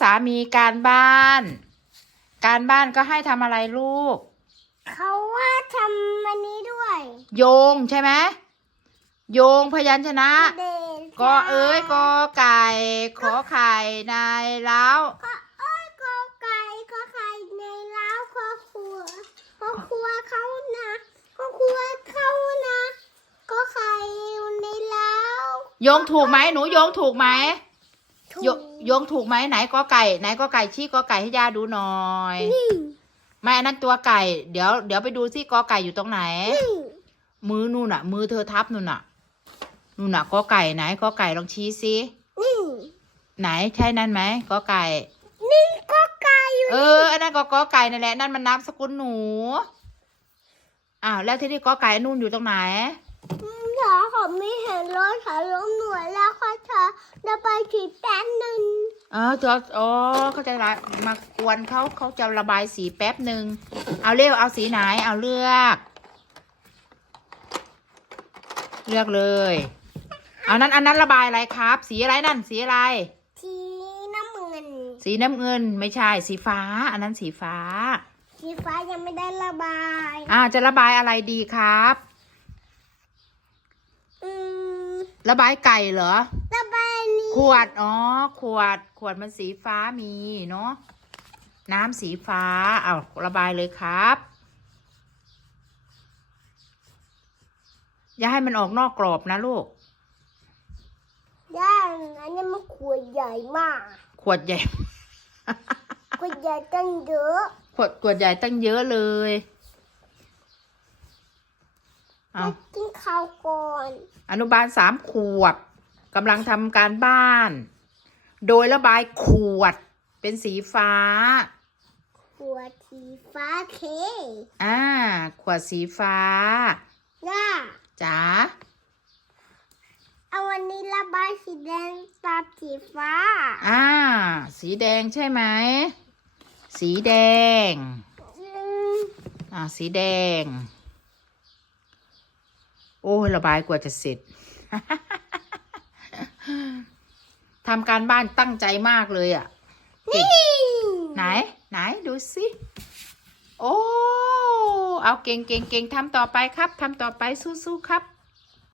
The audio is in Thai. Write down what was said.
สามีการบ้าน การบ้านก็ให้ทำอะไรลูก เขาว่าทำอันนี้ด้วยโยงใช่ไหมโยงพยัญชนะ เด็กก็เอ้ยกอไก่ขอไข่นายเล้าก็เอ้ยก็ไก่ก็ไข่ในเล้าก็ครัวก็ครัวเขานะก็ครัวเขานะ ก็ไข่อยู่ในเล้าโยงถูกไหมหนูโยงถูกไหมถู โยโยงถูกไหมไหนกอไก่ ไหนกอไก่ชี้กอไก่ให้ย่าดูหน่อย นี่ไม่อันนั้นตัวไก่ เดี๋ยวเดี๋ยวไปดูซิกอไก่อยู่ตรงไหน นี่มือนู่นน่ะ มือเธอทับนู่นน่ะนู่นน่ะกอไก่ไหนกอไก่ลองชี้ซินี่ไหนใช่นั่นไหมกอไก่ นี่ก็ไก่อยู่เอออันนั้นก็กอไก่นั่นแหละนั่นมันนามสกุลหนูอ้าวแล้วที่นี่กอไก่นู่นอยู่ตรงไหนเดี๋ยวเขาไม่เห็นรถเขาลงหน่วยแล้วเขา จะระบายสีแป๊บหนึ่งเออเธออ๋อเขาจะระมากวนเขาเขาจะระบายสีแป๊บหนึ่งเอาเร็วเอาสีไหนเอาเลือก เลือกเลยเอานั้นอันนั้นระบายอะไรครับ สีอะไรนั่น สีอะไร สีน้ำเงิน สีน้ำเงินไม่ใช่ สีฟ้า อันนั้นสีฟ้า สีฟ้ายังไม่ได้ระบาย อ่าจะระบายอะไรดีครับ อืมระบายไก่เหรอ ระบายนี้ ขวด อ๋อ ขวด ขวดมันสีฟ้ามีเนาะ น้ำสีฟ้า เอาระบายเลยครับ อย่าให้มันออกนอกกรอบนะลูก ย่างอันนี้มันขวดใหญ่มาก ขวดใหญ่ ขวดใหญ่ตั้งเยอะ ขวด ขวดใหญ่ตั้งเยอะเลย เอามากินข้าวก่อน อนุบาลสามขวบ กำลังทำการบ้าน โดยระบายขวดเป็นสีฟ้า ขวดสีฟ้าเคอ่า ขวดสีฟ้าย่าจ๋าเอาวันนี้ระบายสีแดงตัดสีฟ้า อ่า สีแดงใช่ไหม สีแดงอืมอ่า สีแดง โอ้ยระบายกว่าจะเสร็จ ทำการบ้านตั้งใจมากเลยอะ่ะเก่งนี่ไหน ไหนดูสิโอ้เอาเก่งเก่งเก่งทำต่อไปครับทำต่อไปสู้ๆครับ